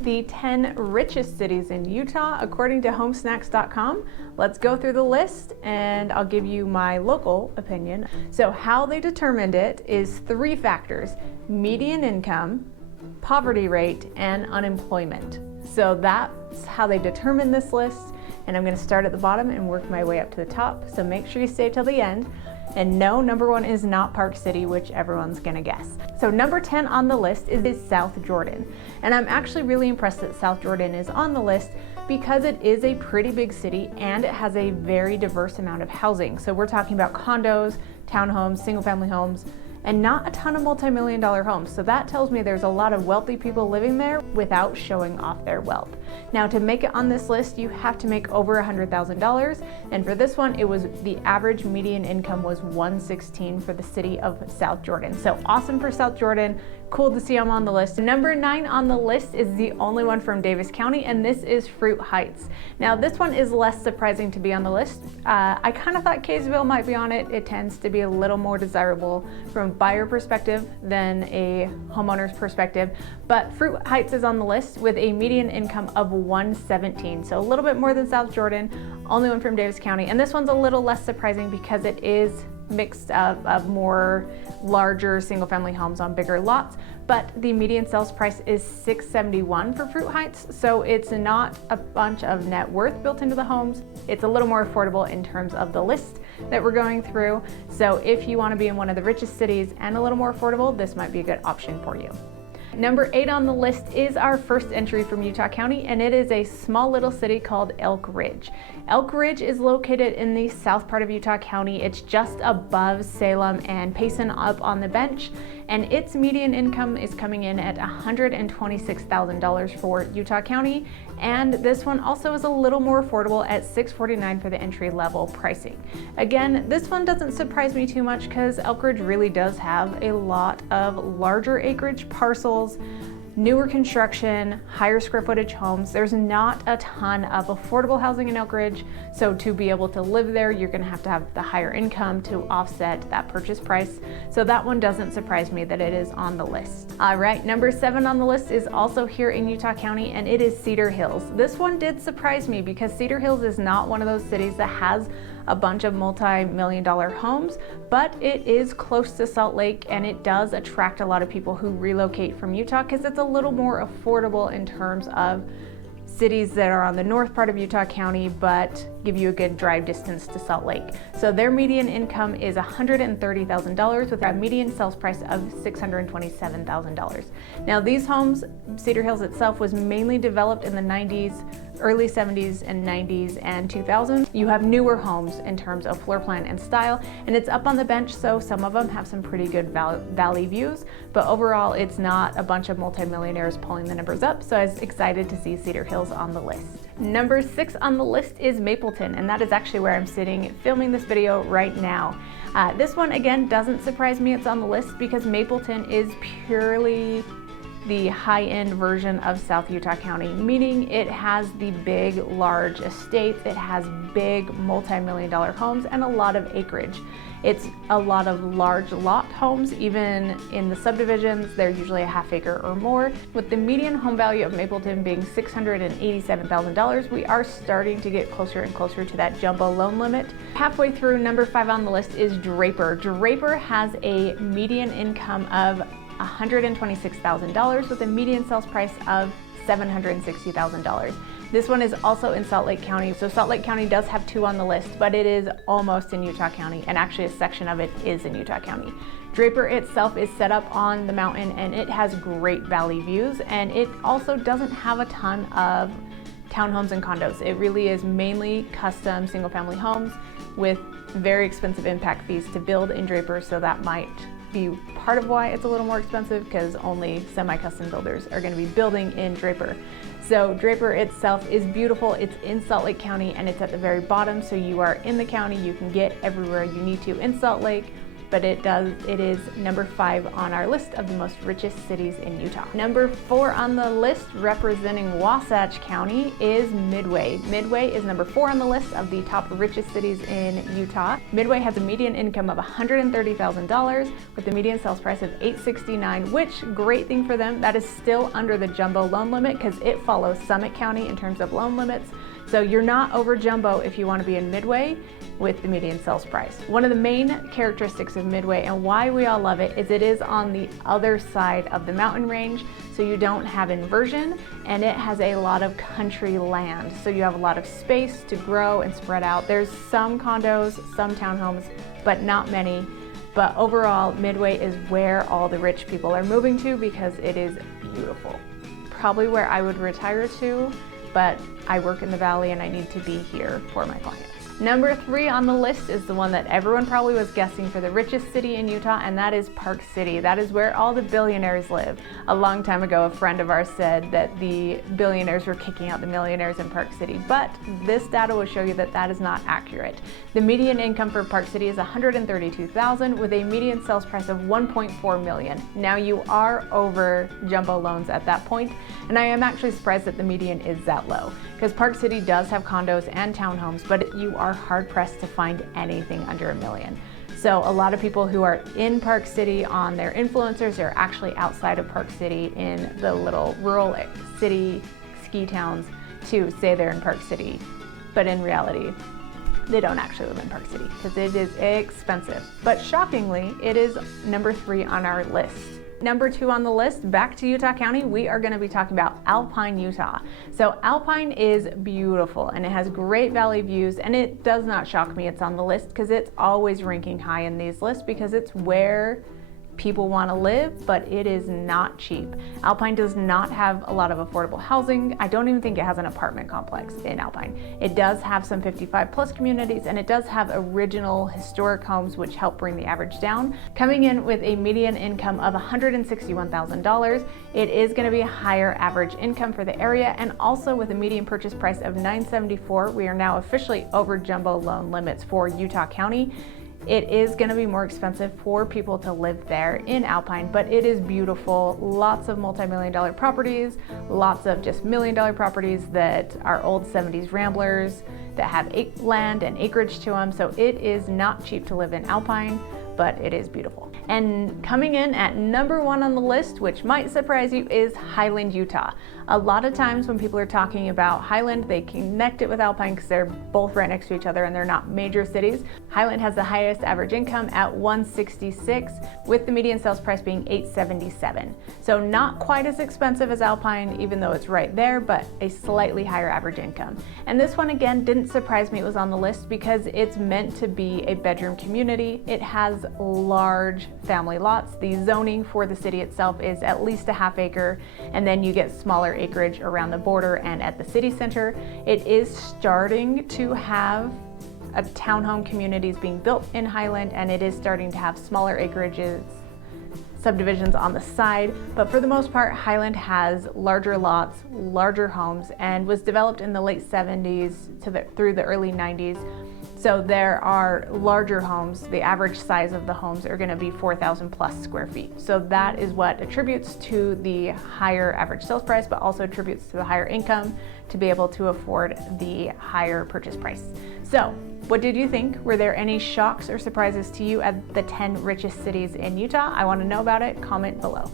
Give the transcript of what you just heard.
the 10 richest cities in Utah according to homesnacks.com. Let's go through the list and I'll give you my local opinion. So how they determined it is 3 factors: median income, poverty rate, and unemployment. So that's how they determined this list, and I'm going to start at the bottom and work my way up to the top, so make sure you stay till the end. And no, number 1 is not Park City, which everyone's gonna guess. So number 10 on the list is South Jordan. And I'm actually really impressed that South Jordan is on the list because it is a pretty big city and it has a very diverse amount of housing. So we're talking about condos, townhomes, single family homes, and not a ton of multi-million-dollar homes. So that tells me there's a lot of wealthy people living there without showing off their wealth. Now, to make it on this list, you have to make over $100,000. And for this one, it was the average median income was $116 for the city of South Jordan. So awesome for South Jordan. Cool to see them on the list. Number 9 on the list is the only one from Davis County, and this is Fruit Heights. Now, this one is less surprising to be on the list. I kind of thought Kaysville might be on it. It tends to be a little more desirable from a buyer perspective than a homeowner's perspective, but Fruit Heights is on the list with a median income of $117, so a little bit more than South Jordan, only one from Davis County. And this one's a little less surprising because it is mixed of more larger single family homes on bigger lots, but the median sales price is $671 for Fruit Heights, so it's not a bunch of net worth built into the homes. It's a little more affordable in terms of the list that we're going through. So if you want to be in one of the richest cities and a little more affordable, this might be a good option for you. Number 8 on the list is our first entry from Utah County, and it is a small little city called Elk Ridge. Elk Ridge is located in the south part of Utah County. It's just above Salem and Payson up on the bench, and its median income is coming in at $126,000 for Utah County, and this one also is a little more affordable at $649 for the entry level pricing. Again, this one doesn't surprise me too much because Elk Ridge really does have a lot of larger acreage parcels, newer construction, higher square footage homes. There's not a ton of affordable housing in Elk Ridge, so to be able to live there, you're gonna have to have the higher income to offset that purchase price. So that one doesn't surprise me that it is on the list. All right, number 7 on the list is also here in Utah County, and it is Cedar Hills. This one did surprise me because Cedar Hills is not one of those cities that has a bunch of multi-million-dollar homes, but it is close to Salt Lake and it does attract a lot of people who relocate from Utah because it's a little more affordable in terms of cities that are on the north part of Utah County but give you a good drive distance to Salt Lake. So their median income is $130,000 with a median sales price of $627,000. Now these homes, Cedar Hills itself was mainly developed in the 90s, early 70s and 90s and 2000s. You have newer homes in terms of floor plan and style, and it's up on the bench, so some of them have some pretty good valley views, but overall it's not a bunch of multimillionaires pulling the numbers up, so I was excited to see Cedar Hills on the list. Number 6 on the list is Mapleton, and that is actually where I'm sitting filming this video right now. This one again doesn't surprise me it's on the list because Mapleton is purely the high-end version of South Utah County, meaning it has the big, large estates, it has big multi-million-dollar homes and a lot of acreage. It's a lot of large lot homes, even in the subdivisions, they're usually a half acre or more. With the median home value of Mapleton being $687,000, we are starting to get closer and closer to that jumbo loan limit. Halfway through, number 5 on the list is Draper. Draper has a median income of $126,000 with a median sales price of $760,000. This one is also in Salt Lake County. So Salt Lake County does have 2 on the list, but it is almost in Utah County, and actually a section of it is in Utah County. Draper itself is set up on the mountain and it has great valley views, and it also doesn't have a ton of townhomes and condos. It really is mainly custom single family homes with very expensive impact fees to build in Draper, so that might be part of why it's a little more expensive because only semi-custom builders are going to be building in Draper. So Draper itself is beautiful. It's in Salt Lake County and it's at the very bottom, so you are in the county. You can get everywhere you need to in Salt Lake. but it is number 5 on our list of the most richest cities in Utah. Number 4 on the list, representing Wasatch County, is Midway. Midway is number 4 on the list of the top richest cities in Utah. Midway has a median income of $130,000 with a median sales price of $869,000, which, great thing for them, that is still under the jumbo loan limit because it follows Summit County in terms of loan limits. So you're not over jumbo if you want to be in Midway with the median sales price. One of the main characteristics of Midway and why we all love it is it is on the other side of the mountain range, so you don't have inversion, and it has a lot of country land. So you have a lot of space to grow and spread out. There's some condos, some townhomes, but not many. But overall, Midway is where all the rich people are moving to because it is beautiful. Probably where I would retire to, but I work in the valley and I need to be here for my clients. Number 3 on the list is the one that everyone probably was guessing for the richest city in Utah, and that is Park City. That is where all the billionaires live. A long time ago, a friend of ours said that the billionaires were kicking out the millionaires in Park City, but this data will show you that that is not accurate. The median income for Park City is $132,000 with a median sales price of $1.4 million. Now you are over jumbo loans at that point, and I am actually surprised that the median is that low because Park City does have condos and townhomes, but you are hard pressed to find anything under $1 million. So a lot of people who are in Park City on their influencers are actually outside of Park City in the little rural city ski towns to say they're in Park City, but in reality, they don't actually live in Park City because it is expensive. But shockingly, it is number 3 on our list. Number 2 on the list, back to Utah County, we are going to be talking about Alpine, Utah. So Alpine is beautiful and it has great valley views, and it does not shock me it's on the list because it's always ranking high in these lists because it's where people want to live, but it is not cheap. Alpine does not have a lot of affordable housing. I don't even think it has an apartment complex in Alpine. It does have some 55 plus communities, and it does have original historic homes which help bring the average down. Coming in with a median income of $161,000, it is going to be a higher average income for the area, and also with a median purchase price of $974,000, we are now officially over jumbo loan limits for Utah County. It is going to be more expensive for people to live there in Alpine, but it is beautiful. Lots of multi-million-dollar properties, lots of just million-dollar properties that are old 70s ramblers that have land and acreage to them. So it is not cheap to live in Alpine, but it is beautiful. And coming in at number 1 on the list, which might surprise you, is Highland, Utah. A lot of times when people are talking about Highland, they connect it with Alpine because they're both right next to each other and they're not major cities. Highland has the highest average income at $166,000 with the median sales price being $877,000. So not quite as expensive as Alpine, even though it's right there, but a slightly higher average income. And this one again didn't surprise me it was on the list because it's meant to be a bedroom community. It has large family lots. The zoning for the city itself is at least a half acre, and then you get smaller acreage around the border and at the city center. It is starting to have townhome communities being built in Highland, and it is starting to have smaller acreages, subdivisions on the side, but for the most part, Highland has larger lots, larger homes, and was developed in the late 70s through the early 90s. So there are larger homes. The average size of the homes are going to be 4,000 plus square feet. So that is what attributes to the higher average sales price, but also attributes to the higher income to be able to afford the higher purchase price. So what did you think? Were there any shocks or surprises to you at the 10 richest cities in Utah? I want to know about it. Comment below.